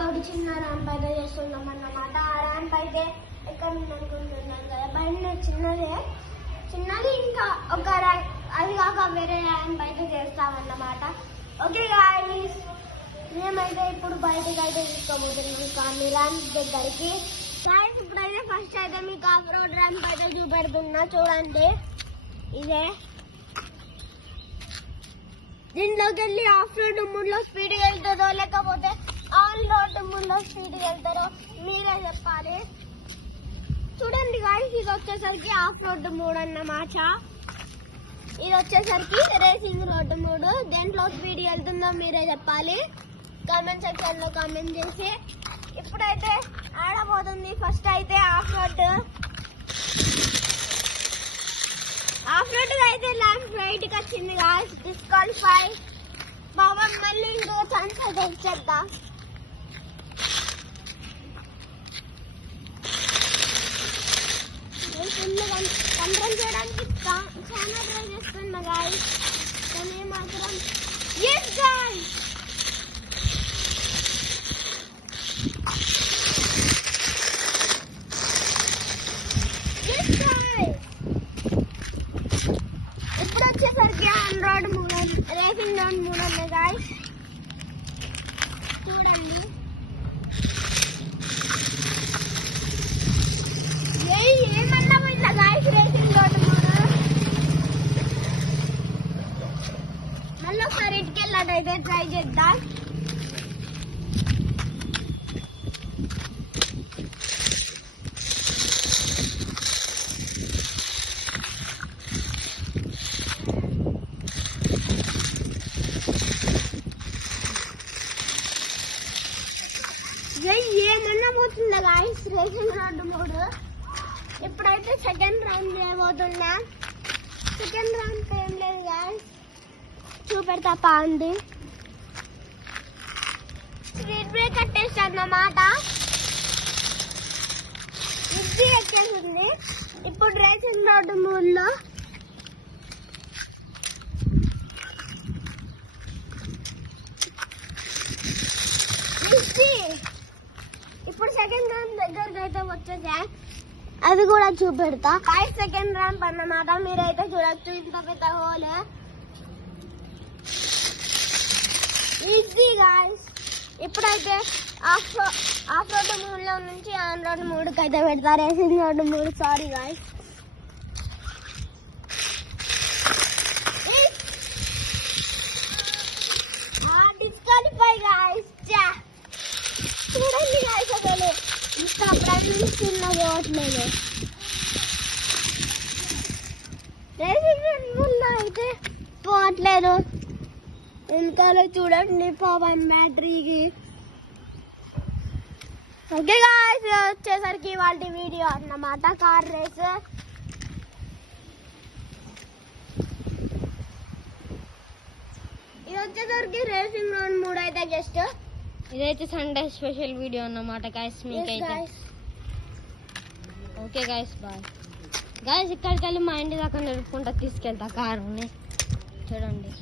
తోటి చిన్న ర్యాంప్ అయితే చేస్తున్నాం అన్నమాట. ఆ ర్యాంప్ అయితే ఎక్కడ అనుకుంటున్నాను కదా, బయట చిన్నది ఇంకా ఒక అది కాక వేరే ర్యాంప్ అయితే చేస్తామన్నమాట. ఓకే గాయ్స్, మేమైతే ఇప్పుడు బయటకు అయితే తీసుకోబోతున్నాం కానీ ర్యాంప్ దగ్గరికి. గాయ్స్ ఇప్పుడైతే ఫస్ట్ అయితే మీకు ఆఫ్ రోడ్ ర్యాంప్ అయితే చూపెడుతున్నా, చూడండి. ఇదే దీంట్లోకి వెళ్ళి ఆఫ్ రోడ్ మూడ్లో స్పీడ్గా వెళ్తుందో లేకపోతే ఆన్ రోడ్ మూడ్లో స్పీడ్గా వెళ్తారో మీరే చెప్పాలి. చూడండి గాయ్స్, ఇది వచ్చేసరికి ఆఫ్ రోడ్ మూడ్ అన్నమాట. ఇది వచ్చేసరికి రేసింగ్ రోడ్ మూడ్. దేంట్లో స్పీడ్ వెళ్తుందో మీరే చెప్పాలి, కామెంట్ సెక్షన్ లో కామెంట్ చేసి. ఇప్పుడైతే ఆడబోతుంది. ఫస్ట్ అయితే ఆఫ్ రోడ్ అయితే ల్యాంప్ రైట్ కి వచ్చింది గాయ్స్, డిస్క్వాలిఫై. బాబా మళ్ళీ ఇంకో ఛాన్స్ అయితే ఇచ్చేద్దాం. కంట్రోల్ చేయడానికి చాలా ట్రై చేస్తున్నా గాయ్స్, కానీ మాత్రం yes guys. ఇప్పుడు వచ్చేసరికి ఆన్ రోడ్ మూడు రేసింగ్ రోడ్ మూడు ఉన్నాయి గాయ్స్, చూడండి. ఏమన్నా పోయిందా గాయ్స్ రేసింగ్ రోడ్ మూడు. మళ్ళీ ఒకసారి ఇటుకెళ్ళాడైతే ట్రై చేద్దాం. ఏమన్నా పోతుందా గాయ్స్ రేసింగ్ రోడ్ మూడు. ఇప్పుడైతే సెకండ్ రౌండ్ చేయబోతున్నా. సెకండ్ రౌండ్ ఏం లేదు గాయ్స్, చూపెడతా పాండి. స్పీడ్ బ్రేక్ కట్టేస్తా అన్నమాట, ఇది ఎక్కేసింది. ఇప్పుడు రేసింగ్ రోడ్ మూడులో ఇప్పుడు సెకండ్ ర్యాంప్ దగ్గరకు అయితే వచ్చేసా, అది కూడా చూపెడతా. 5 సెకండ్ ర్యాంప్ అన్నమాట, మీరైతే చూడొచ్చు. ఇంత పెద్ద హోల్ ఈజీ గాయ్స్. ఇప్పుడైతే ఆఫ్ రోడ్ మూడులో నుంచి ఆన్ రోడ్ మూడుకి అయితే పెడతా, రేసింగ్ రోడ్ మూడు. Sorry guys, disqualify guys. చూడండి గాయ్స్, అసలు ఇంకా ప్రశ్నిస్తున్నా పోవట్లేదు. రేసింగ్ అయితే పోవట్లేదు, ఇంకా చూడండి పవన్ బ్యాటరీకి. ఓకే గాయ్స్, వచ్చేసరికి వాళ్ళ వీడియో అన్నమాట కార్ రేస్. ఇది వచ్చేసరికి రేసింగ్ రోడ్ మూడు అయితే జస్ట్. ఇదైతే సండే స్పెషల్ వీడియో అన్నమాట గాయ్స్ మీకైతే. Okay guys, bye guys. ఇక్కడికి వెళ్ళి మా ఇంటి దాకా నడుపుకుంటా తీసుకెళ్తా కారుని, చూడండి.